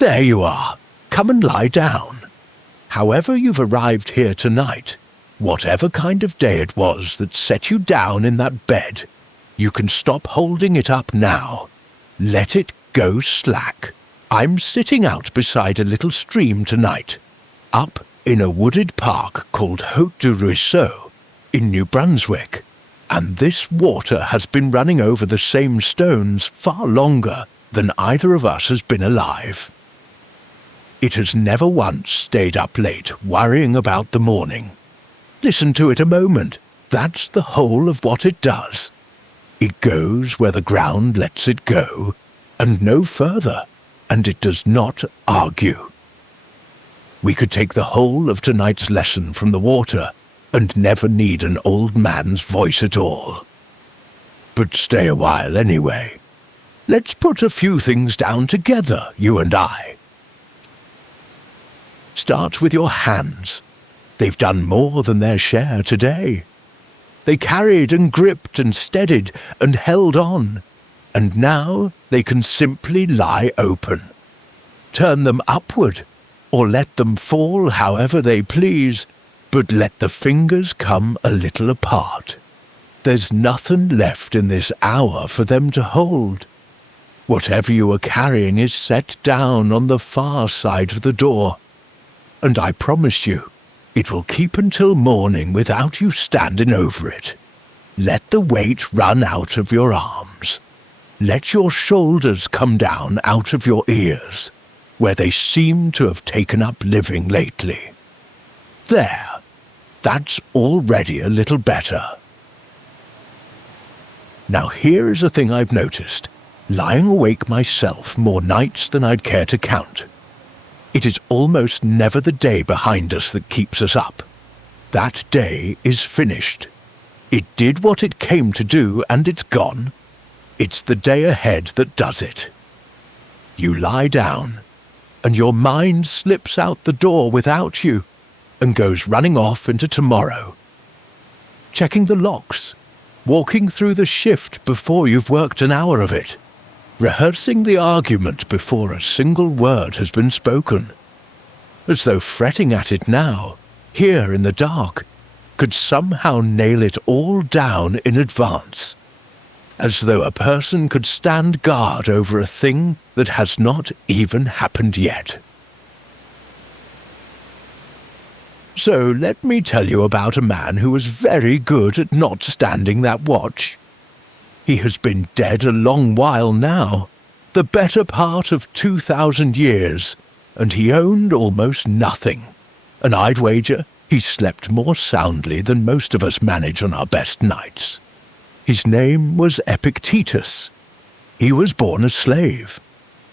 There you are. Come and lie down. However you've arrived here tonight, whatever kind of day it was that set you down in that bed, you can stop holding it up now. Let it go slack. I'm sitting out beside a little stream tonight, up in a wooded park called Haut-du-Ruisseau in New Brunswick, and this water has been running over the same stones far longer than either of us has been alive. It has never once stayed up late worrying about the morning. Listen to it a moment. That's the whole of what it does. It goes where the ground lets it go, and no further, and it does not argue. We could take the whole of tonight's lesson from the water, and never need an old man's voice at all. But stay a while anyway. Let's put a few things down together, you and I. Start with your hands. They've done more than their share today. They carried and gripped and steadied and held on, and now they can simply lie open. Turn them upward, or let them fall however they please, but let the fingers come a little apart. There's nothing left in this hour for them to hold. Whatever you are carrying is set down on the far side of the door, and I promise you, it will keep until morning without you standing over it. Let the weight run out of your arms. Let your shoulders come down out of your ears, where they seem to have taken up living lately. There, that's already a little better. Now here is a thing I've noticed, lying awake myself more nights than I'd care to count. It is almost never the day behind us that keeps us up. That day is finished. It did what it came to do, and it's gone. It's the day ahead that does it. You lie down, and your mind slips out the door without you, and goes running off into tomorrow. Checking the locks, walking through the shift before you've worked an hour of it, rehearsing the argument before a single word has been spoken, as though fretting at it now, here in the dark, could somehow nail it all down in advance, as though a person could stand guard over a thing that has not even happened yet. So let me tell you about a man who was very good at not standing that watch. He has been dead a long while now, the better part of 2,000 years, and he owned almost nothing, and I'd wager he slept more soundly than most of us manage on our best nights. His name was Epictetus. He was born a slave,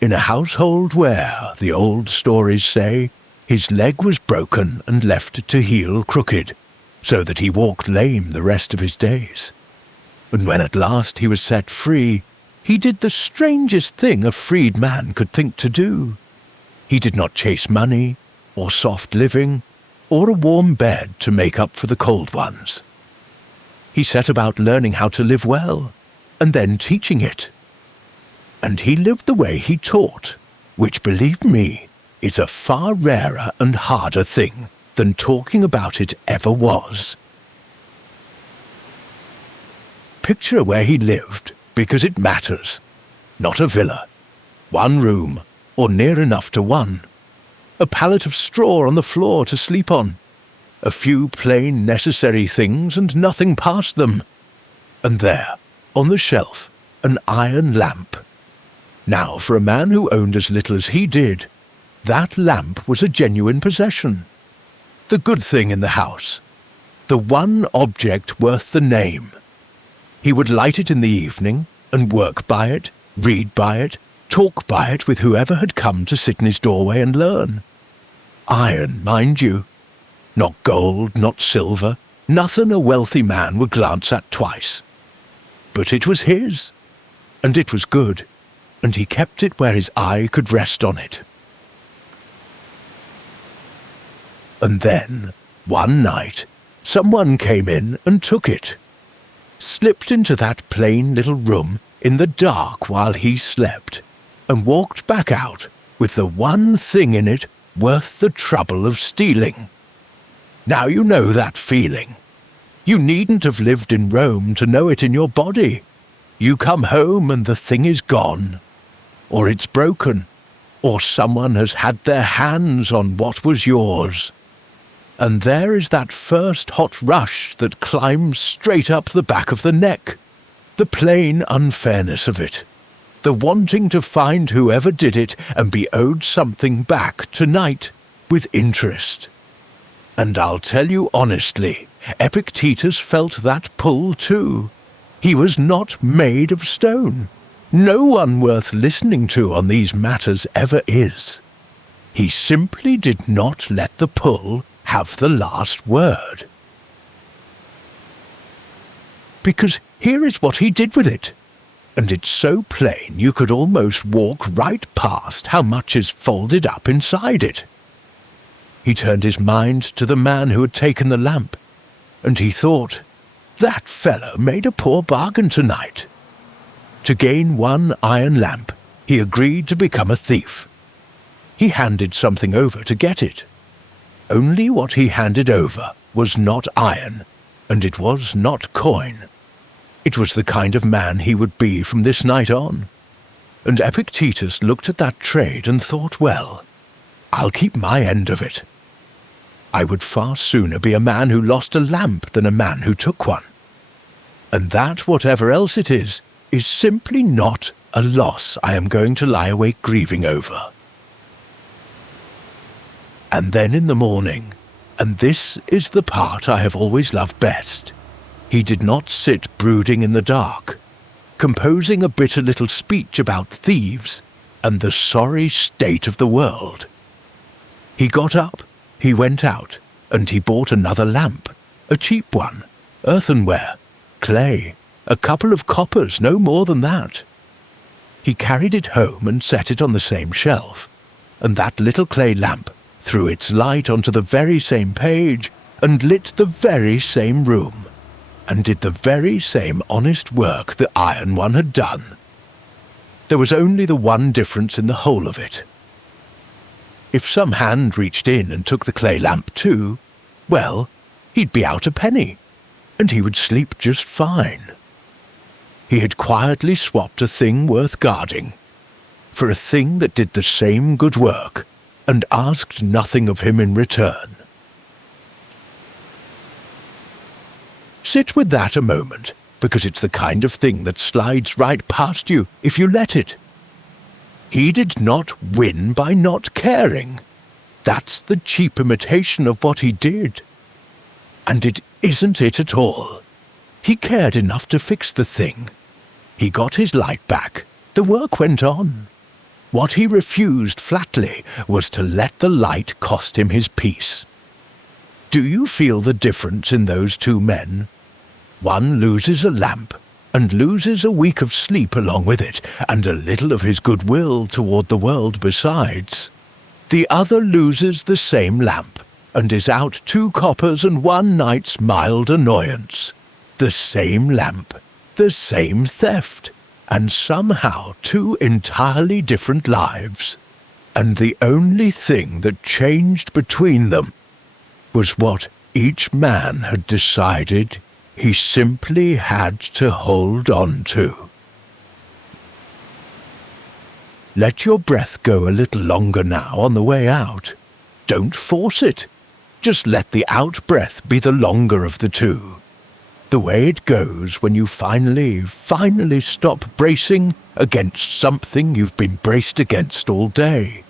in a household where, the old stories say, his leg was broken and left to heal crooked, so that he walked lame the rest of his days. And when at last he was set free, he did the strangest thing a freed man could think to do. He did not chase money, or soft living, or a warm bed to make up for the cold ones. He set about learning how to live well, and then teaching it. And he lived the way he taught, which, believe me, is a far rarer and harder thing than talking about it ever was. Picture where he lived, because it matters. Not a villa, one room, or near enough to one. A pallet of straw on the floor to sleep on. A few plain necessary things and nothing past them. And there, on the shelf, an iron lamp. Now, for a man who owned as little as he did, that lamp was a genuine possession. The good thing in the house. The one object worth the name. He would light it in the evening, and work by it, read by it, talk by it with whoever had come to sit in his doorway and learn. Iron, mind you. Not gold, not silver, nothing a wealthy man would glance at twice. But it was his, and it was good, and he kept it where his eye could rest on it. And then, one night, someone came in and took it. Slipped into that plain little room in the dark while he slept, and walked back out, with the one thing in it worth the trouble of stealing. Now you know that feeling. You needn't have lived in Rome to know it in your body. You come home and the thing is gone, or it's broken, or someone has had their hands on what was yours. And there is that first hot rush that climbs straight up the back of the neck, the plain unfairness of it, the wanting to find whoever did it and be owed something back tonight with interest. And I'll tell you honestly, Epictetus felt that pull too. He was not made of stone. No one worth listening to on these matters ever is. He simply did not let the pull have the last word. Because here is what he did with it, and it's so plain you could almost walk right past how much is folded up inside it. He turned his mind to the man who had taken the lamp, and he thought, that fellow made a poor bargain tonight. To gain one iron lamp, he agreed to become a thief. He handed something over to get it. Only what he handed over was not iron, and it was not coin. It was the kind of man he would be from this night on. And Epictetus looked at that trade and thought, well, I'll keep my end of it. I would far sooner be a man who lost a lamp than a man who took one. And that, whatever else it is simply not a loss I am going to lie awake grieving over. And then in the morning, and this is the part I have always loved best, he did not sit brooding in the dark, composing a bitter little speech about thieves and the sorry state of the world. He got up, he went out, and he bought another lamp, a cheap one, earthenware, clay, a couple of coppers, no more than that. He carried it home and set it on the same shelf, and that little clay lamp threw its light onto the very same page and lit the very same room, and did the very same honest work the iron one had done. There was only the one difference in the whole of it. If some hand reached in and took the clay lamp too, well, he'd be out a penny, and he would sleep just fine. He had quietly swapped a thing worth guarding for a thing that did the same good work and asked nothing of him in return. Sit with that a moment, because it's the kind of thing that slides right past you if you let it. He did not win by not caring. That's the cheap imitation of what he did. And it isn't it at all. He cared enough to fix the thing. He got his light back. The work went on. What he refused flatly was to let the light cost him his peace. Do you feel the difference in those two men? One loses a lamp, and loses a week of sleep along with it, and a little of his goodwill toward the world besides. The other loses the same lamp, and is out 2 coppers and 1 night's mild annoyance. The same lamp, the same theft, and somehow 2 entirely different lives. And the only thing that changed between them was what each man had decided he simply had to hold on to. Let your breath go a little longer now on the way out. Don't force it. Just let the out-breath be the longer of the two. The way it goes when you finally stop bracing against something you've been braced against all day.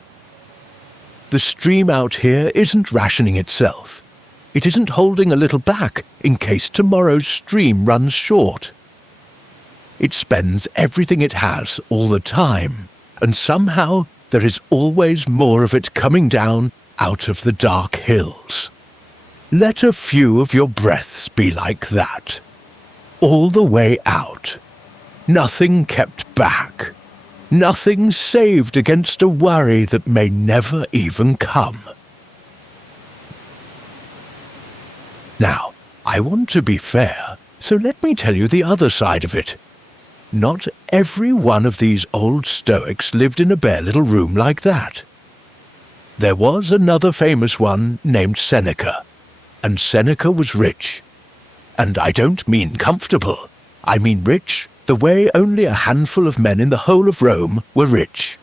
The stream out here isn't rationing itself. It isn't holding a little back in case tomorrow's stream runs short. It spends everything it has all the time, and somehow there is always more of it coming down out of the dark hills. Let a few of your breaths be like that. All the way out. Nothing kept back. Nothing saved against a worry that may never even come. Now, I want to be fair, so let me tell you the other side of it. Not every one of these old Stoics lived in a bare little room like that. There was another famous one named Seneca, and Seneca was rich. And I don't mean comfortable. I mean rich the way only a handful of men in the whole of Rome were rich.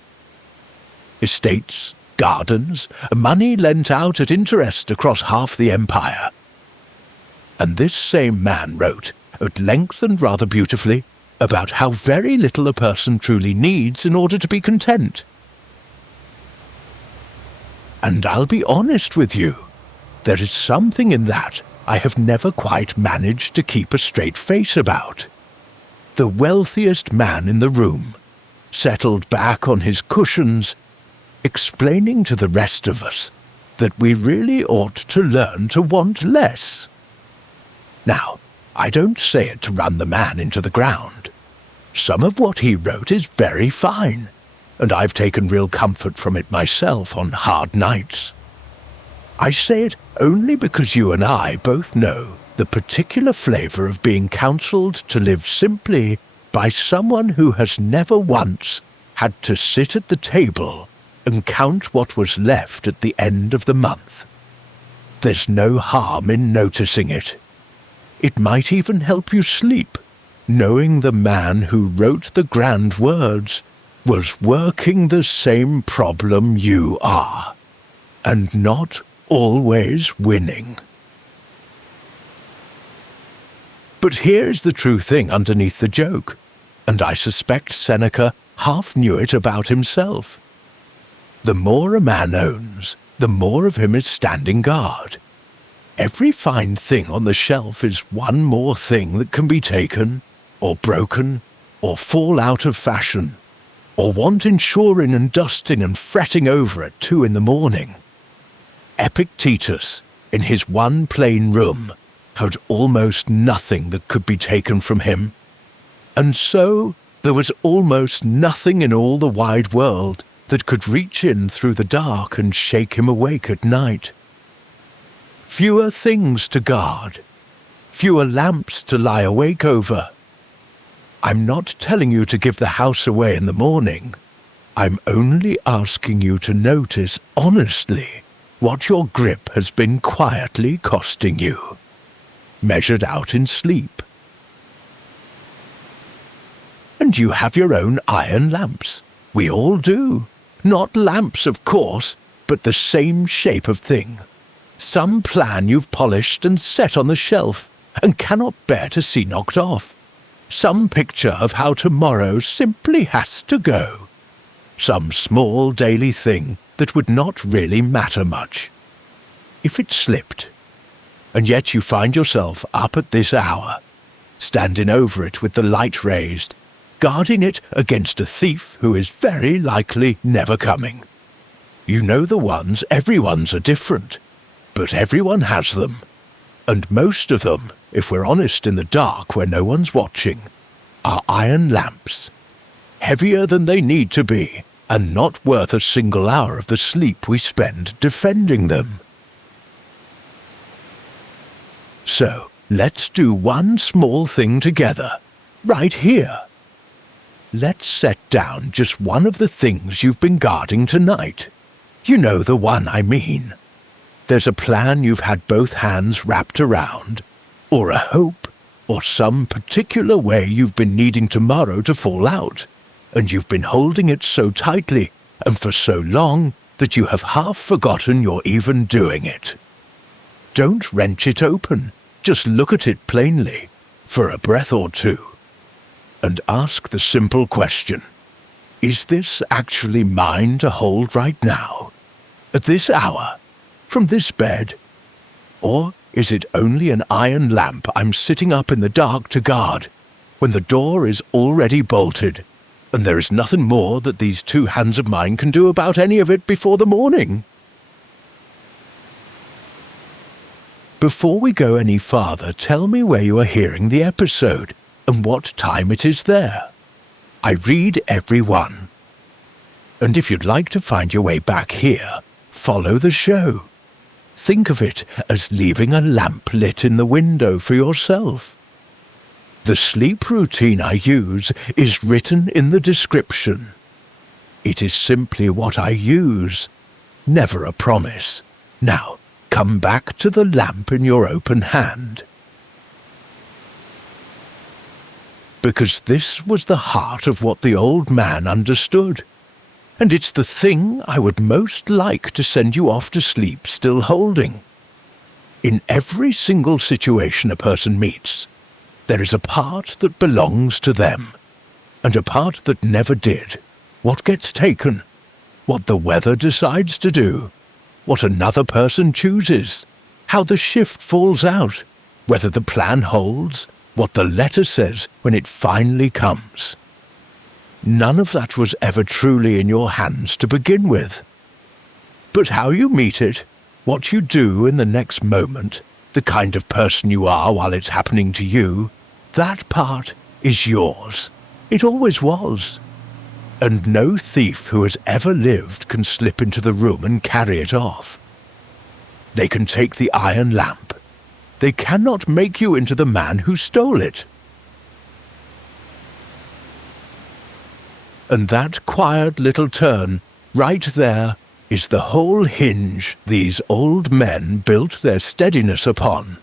Estates, gardens, money lent out at interest across half the empire. And this same man wrote, at length and rather beautifully, about how very little a person truly needs in order to be content. And I'll be honest with you, there is something in that I have never quite managed to keep a straight face about. The wealthiest man in the room, settled back on his cushions, explaining to the rest of us that we really ought to learn to want less. Now, I don't say it to run the man into the ground. Some of what he wrote is very fine, and I've taken real comfort from it myself on hard nights. I say it only because you and I both know the particular flavor of being counseled to live simply by someone who has never once had to sit at the table and count what was left at the end of the month. There's no harm in noticing it. It might even help you sleep, knowing the man who wrote the grand words was working the same problem you are, and not always winning. But here's the true thing underneath the joke, and I suspect Seneca half knew it about himself. The more a man owns, the more of him is standing guard. Every fine thing on the shelf is one more thing that can be taken, or broken, or fall out of fashion, or want insuring and dusting and fretting over at 2 a.m. Epictetus, in his one plain room, had almost nothing that could be taken from him, and so there was almost nothing in all the wide world that could reach in through the dark and shake him awake at night. Fewer things to guard, fewer lamps to lie awake over. I'm not telling you to give the house away in the morning. I'm only asking you to notice honestly what your grip has been quietly costing you, measured out in sleep. And you have your own iron lamps. We all do. Not lamps, of course, but the same shape of thing. Some plan you've polished and set on the shelf and cannot bear to see knocked off. Some picture of how tomorrow simply has to go. Some small daily thing that would not really matter much if it slipped. And yet you find yourself up at this hour, standing over it with the light raised, guarding it against a thief who is very likely never coming. You know the ones, everyone's are different, but everyone has them. And most of them, if we're honest in the dark where no one's watching, are iron lamps, heavier than they need to be, and not worth a single hour of the sleep we spend defending them. So, let's do one small thing together, right here. Let's set down just one of the things you've been guarding tonight. You know the one I mean. There's a plan you've had both hands wrapped around, or a hope, or some particular way you've been needing tomorrow to fall out, and you've been holding it so tightly and for so long that you have half forgotten you're even doing it. Don't wrench it open, just look at it plainly, for a breath or two, and ask the simple question, is this actually mine to hold right now, at this hour, from this bed? Or is it only an iron lamp I'm sitting up in the dark to guard, when the door is already bolted, and there is nothing more that these two hands of mine can do about any of it before the morning? Before we go any farther, tell me where you are hearing the episode, and what time it is there. I read every one. And if you'd like to find your way back here, follow the show. Think of it as leaving a lamp lit in the window for yourself. The sleep routine I use is written in the description. It is simply what I use, never a promise. Now, come back to the lamp in your open hand. Because this was the heart of what the old man understood, and it's the thing I would most like to send you off to sleep still holding. In every single situation a person meets, there is a part that belongs to them, and a part that never did. What gets taken, what the weather decides to do, what another person chooses, how the shift falls out, whether the plan holds, what the letter says when it finally comes. None of that was ever truly in your hands to begin with. But how you meet it, what you do in the next moment, the kind of person you are while it's happening to you, that part is yours. It always was. And no thief who has ever lived can slip into the room and carry it off. They can take the iron lamp. They cannot make you into the man who stole it. And that quiet little turn, right there, is the whole hinge these old men built their steadiness upon.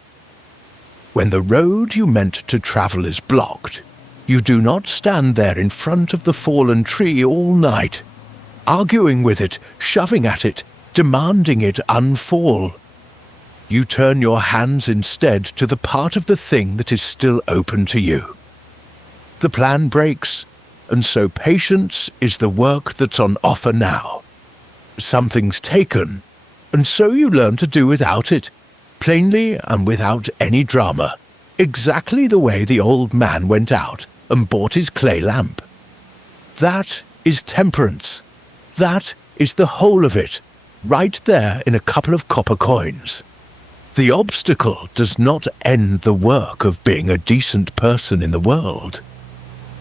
When the road you meant to travel is blocked, you do not stand there in front of the fallen tree all night, arguing with it, shoving at it, demanding it unfall. You turn your hands instead to the part of the thing that is still open to you. The plan breaks, and so patience is the work that's on offer now. Something's taken, and so you learn to do without it, plainly and without any drama, exactly the way the old man went out and bought his clay lamp. That is temperance. That is the whole of it, right there in a couple of copper coins. The obstacle does not end the work of being a decent person in the world.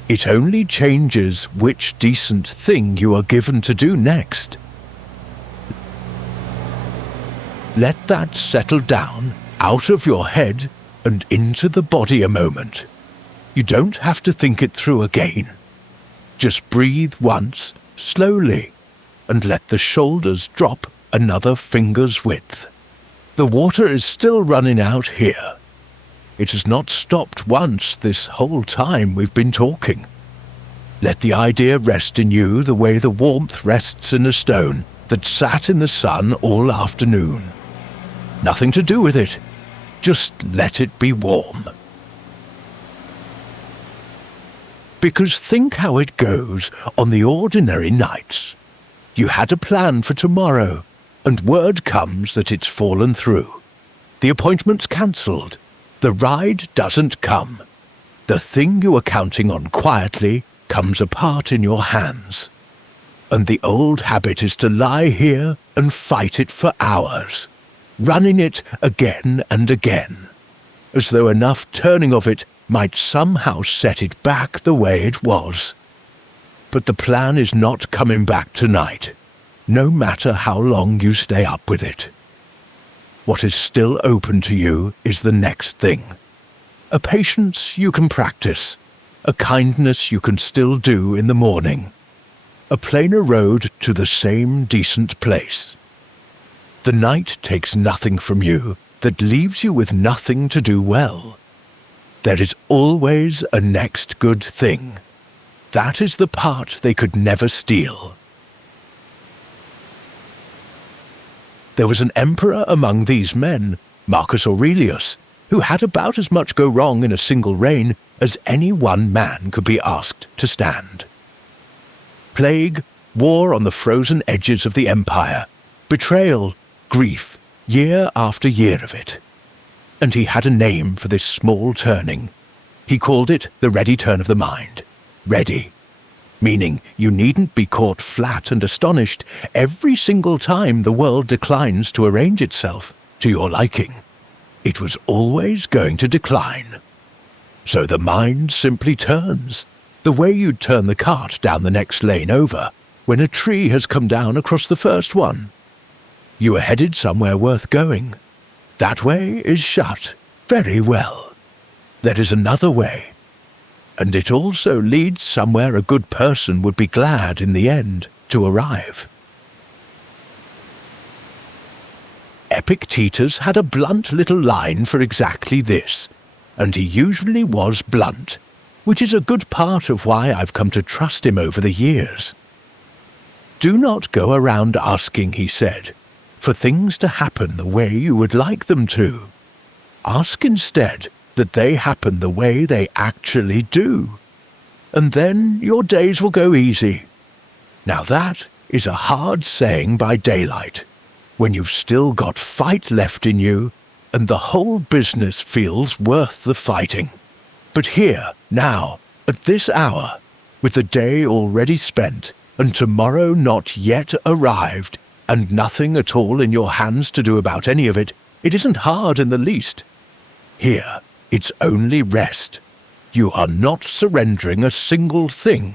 It only changes which decent thing you are given to do next. Let that settle down, out of your head and into the body a moment. You don't have to think it through again. Just breathe once, slowly, and let the shoulders drop another finger's width. The water is still running out here. It has not stopped once this whole time we've been talking. Let the idea rest in you the way the warmth rests in a stone that sat in the sun all afternoon. Nothing to do with it. Just let it be warm. Because think how it goes on the ordinary nights. You had a plan for tomorrow, and word comes that it's fallen through. The appointment's cancelled. The ride doesn't come. The thing you were counting on quietly comes apart in your hands. And the old habit is to lie here and fight it for hours, running it again and again, as though enough turning of it might somehow set it back the way it was. But the plan is not coming back tonight, no matter how long you stay up with it. What is still open to you is the next thing. A patience you can practice, a kindness you can still do in the morning, a plainer road to the same decent place. The night takes nothing from you that leaves you with nothing to do well. There is always a next good thing. That is the part they could never steal. There was an emperor among these men, Marcus Aurelius, who had about as much go wrong in a single reign as any one man could be asked to stand. Plague, war on the frozen edges of the empire, betrayal, grief, year after year of it. And he had a name for this small turning. He called it the ready turn of the mind. Ready, meaning you needn't be caught flat and astonished every single time the world declines to arrange itself to your liking. It was always going to decline. So the mind simply turns, the way you'd turn the cart down the next lane over when a tree has come down across the first one. You are headed somewhere worth going. That way is shut. Very well. There is another way, and it also leads somewhere a good person would be glad in the end to arrive. Epictetus had a blunt little line for exactly this, and he usually was blunt, which is a good part of why I've come to trust him over the years. Do not go around asking, he said, for things to happen the way you would like them to. Ask instead that they happen the way they actually do, and then your days will go easy. Now that is a hard saying by daylight, when you've still got fight left in you, and the whole business feels worth the fighting. But here, now, at this hour, with the day already spent, and tomorrow not yet arrived, and nothing at all in your hands to do about any of it, it isn't hard in the least. Here, it's only rest. You are not surrendering a single thing.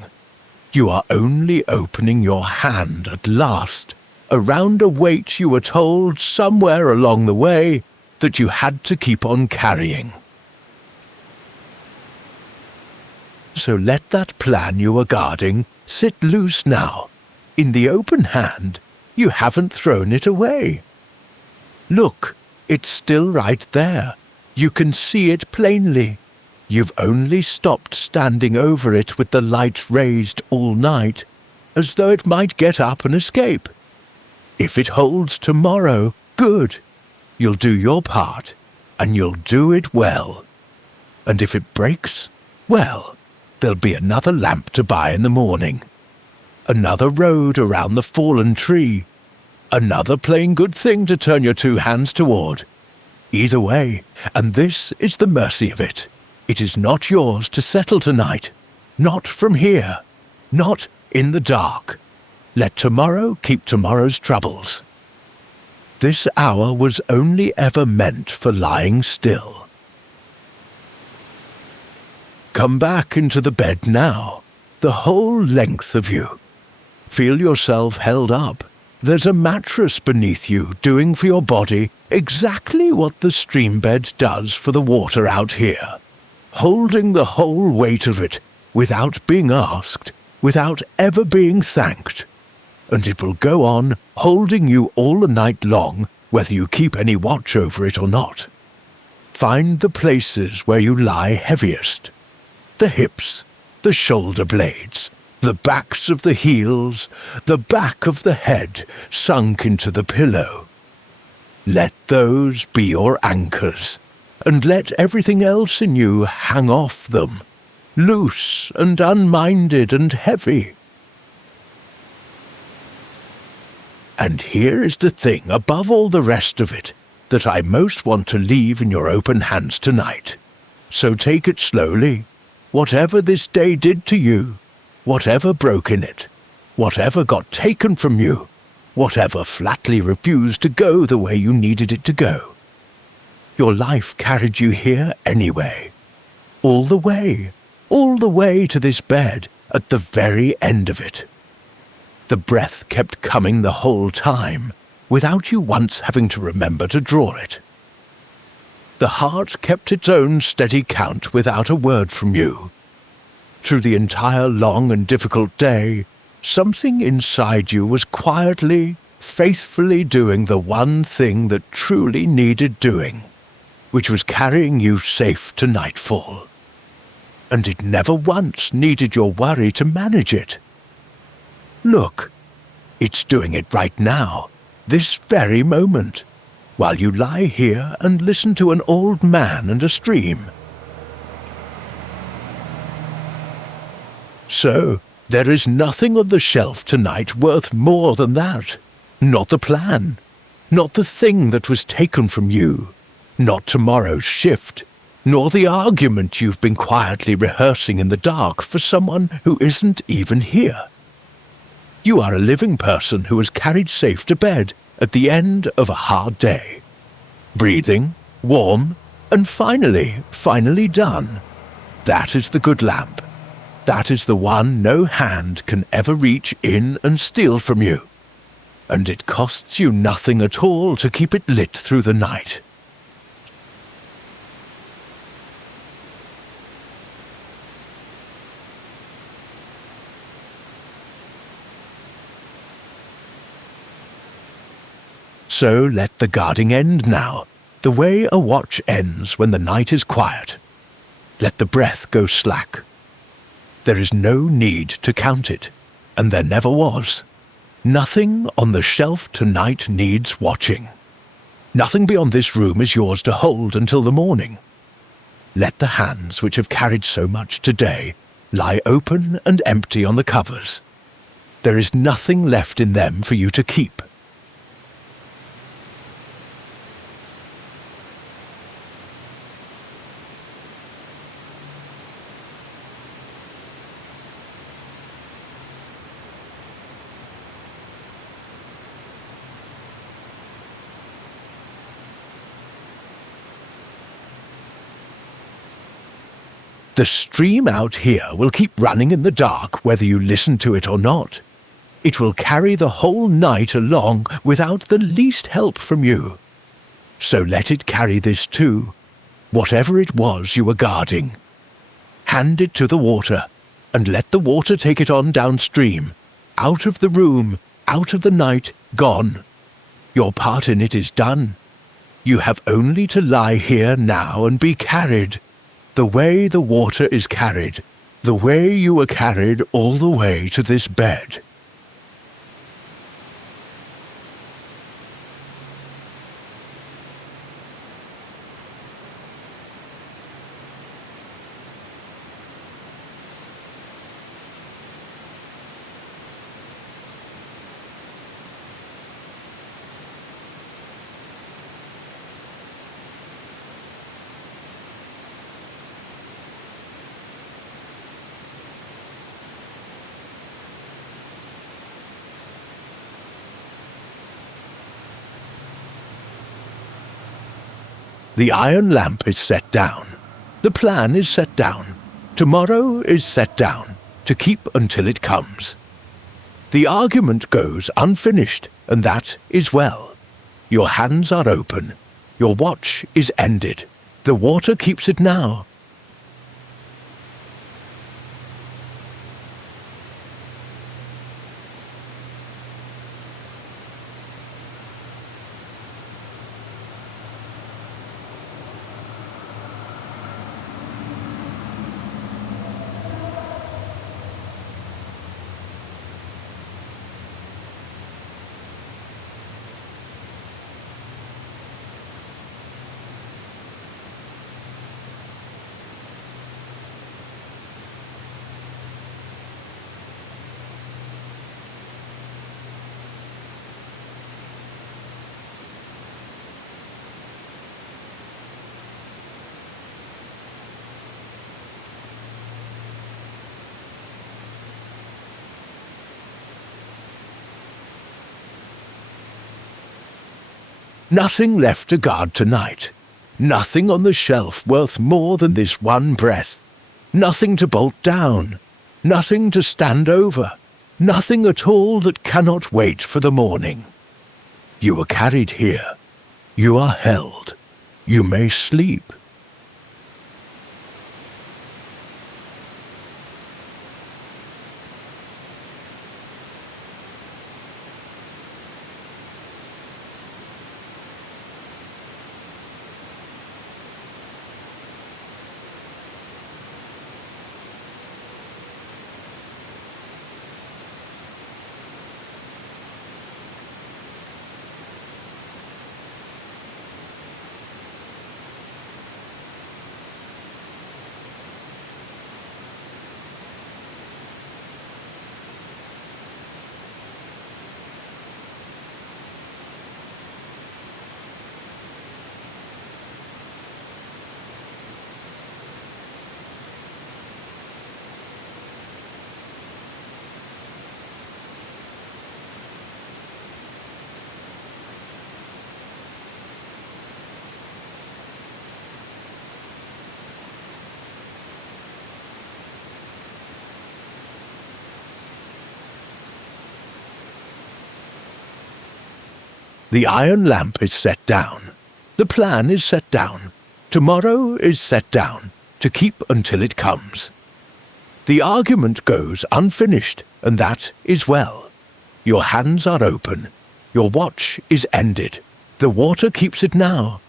You are only opening your hand at last, around a weight you were told somewhere along the way that you had to keep on carrying. So let that plan you were guarding sit loose now. In the open hand, you haven't thrown it away. Look, it's still right there. You can see it plainly. You've only stopped standing over it with the light raised all night, as though it might get up and escape. If it holds tomorrow, good. You'll do your part, and you'll do it well. And if it breaks, well, there'll be another lamp to buy in the morning, another road around the fallen tree, another plain good thing to turn your two hands toward. Either way, and this is the mercy of it, it is not yours to settle tonight, not from here, not in the dark. Let tomorrow keep tomorrow's troubles. This hour was only ever meant for lying still. Come back into the bed now, the whole length of you. Feel yourself held up. There's a mattress beneath you doing for your body exactly what the stream bed does for the water out here, holding the whole weight of it without being asked, without ever being thanked. And it will go on holding you all the night long, whether you keep any watch over it or not. Find the places where you lie heaviest. The hips, the shoulder blades, the backs of the heels, the back of the head sunk into the pillow. Let those be your anchors, and let everything else in you hang off them, loose and unminded and heavy. And here is the thing above all the rest of it that I most want to leave in your open hands tonight. So take it slowly. Whatever this day did to you, whatever broke in it, whatever got taken from you, whatever flatly refused to go the way you needed it to go, your life carried you here anyway. All the way to this bed at the very end of it. The breath kept coming the whole time, without you once having to remember to draw it. The heart kept its own steady count without a word from you. Through the entire long and difficult day, something inside you was quietly, faithfully doing the one thing that truly needed doing, which was carrying you safe to nightfall. And it never once needed your worry to manage it. Look, it's doing it right now, this very moment, while you lie here and listen to an old man and a stream. So, there is nothing on the shelf tonight worth more than that. Not the plan, not the thing that was taken from you, not tomorrow's shift, nor the argument you've been quietly rehearsing in the dark for someone who isn't even here. You are a living person who was carried safe to bed at the end of a hard day. Breathing, warm, and finally done. That is the good lamp. That is the one no hand can ever reach in and steal from you. And it costs you nothing at all to keep it lit through the night. So let the guarding end now, the way a watch ends when the night is quiet. Let the breath go slack. There is no need to count it, and there never was. Nothing on the shelf tonight needs watching. Nothing beyond this room is yours to hold until the morning. Let the hands which have carried so much today lie open and empty on the covers. There is nothing left in them for you to keep. The stream out here will keep running in the dark whether you listen to it or not. It will carry the whole night along without the least help from you. So let it carry this too, whatever it was you were guarding. Hand it to the water, and let the water take it on downstream, out of the room, out of the night, gone. Your part in it is done. You have only to lie here now and be carried. The way the water is carried, the way you were carried all the way to this bed. The iron lamp is set down. The plan is set down. Tomorrow is set down, to keep until it comes. The argument goes unfinished, and that is well. Your hands are open. Your watch is ended. The water keeps it now. Nothing left to guard tonight. Nothing on the shelf worth more than this one breath. Nothing to bolt down. Nothing to stand over. Nothing at all that cannot wait for the morning. You are carried here. You are held. You may sleep. The iron lamp is set down. The plan is set down. Tomorrow is set down, to keep until it comes. The argument goes unfinished, and that is well. Your hands are open. Your watch is ended. The water keeps it now.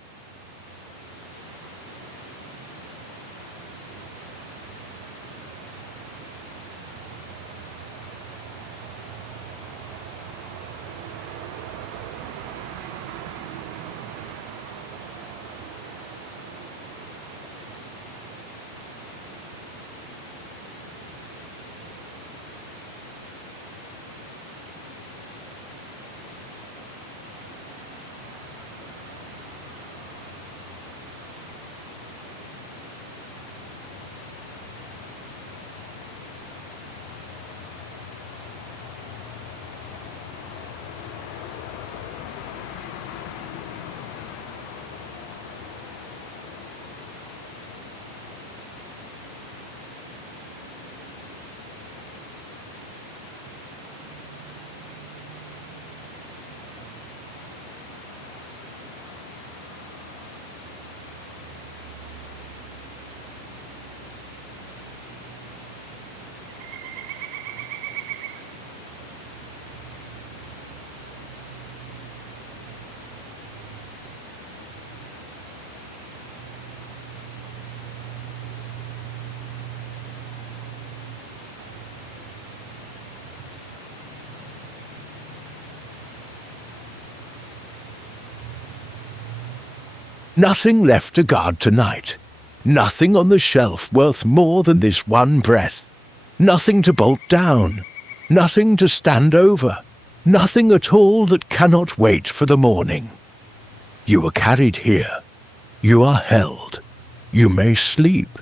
Nothing left to guard tonight. Nothing on the shelf worth more than this one breath. Nothing to bolt down. Nothing to stand over. Nothing at all that cannot wait for the morning. You are carried here. You are held. You may sleep.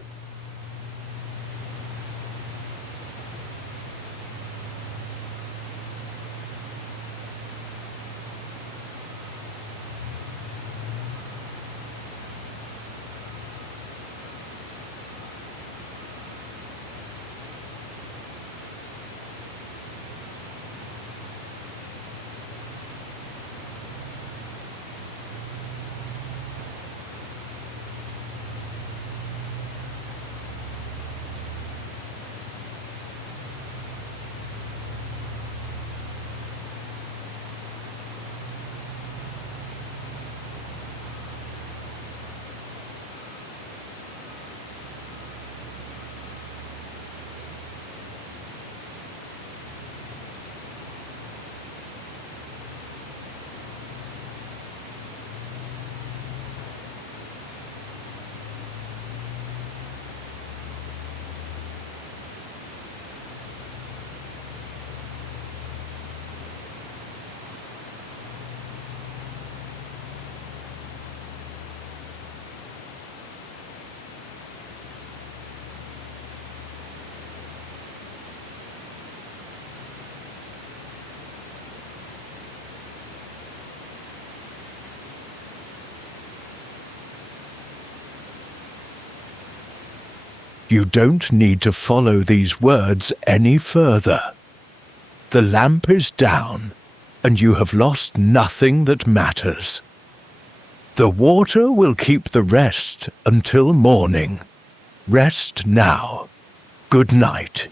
You don't need to follow these words any further. The lamp is down, and you have lost nothing that matters. The water will keep the rest until morning. Rest now. Good night.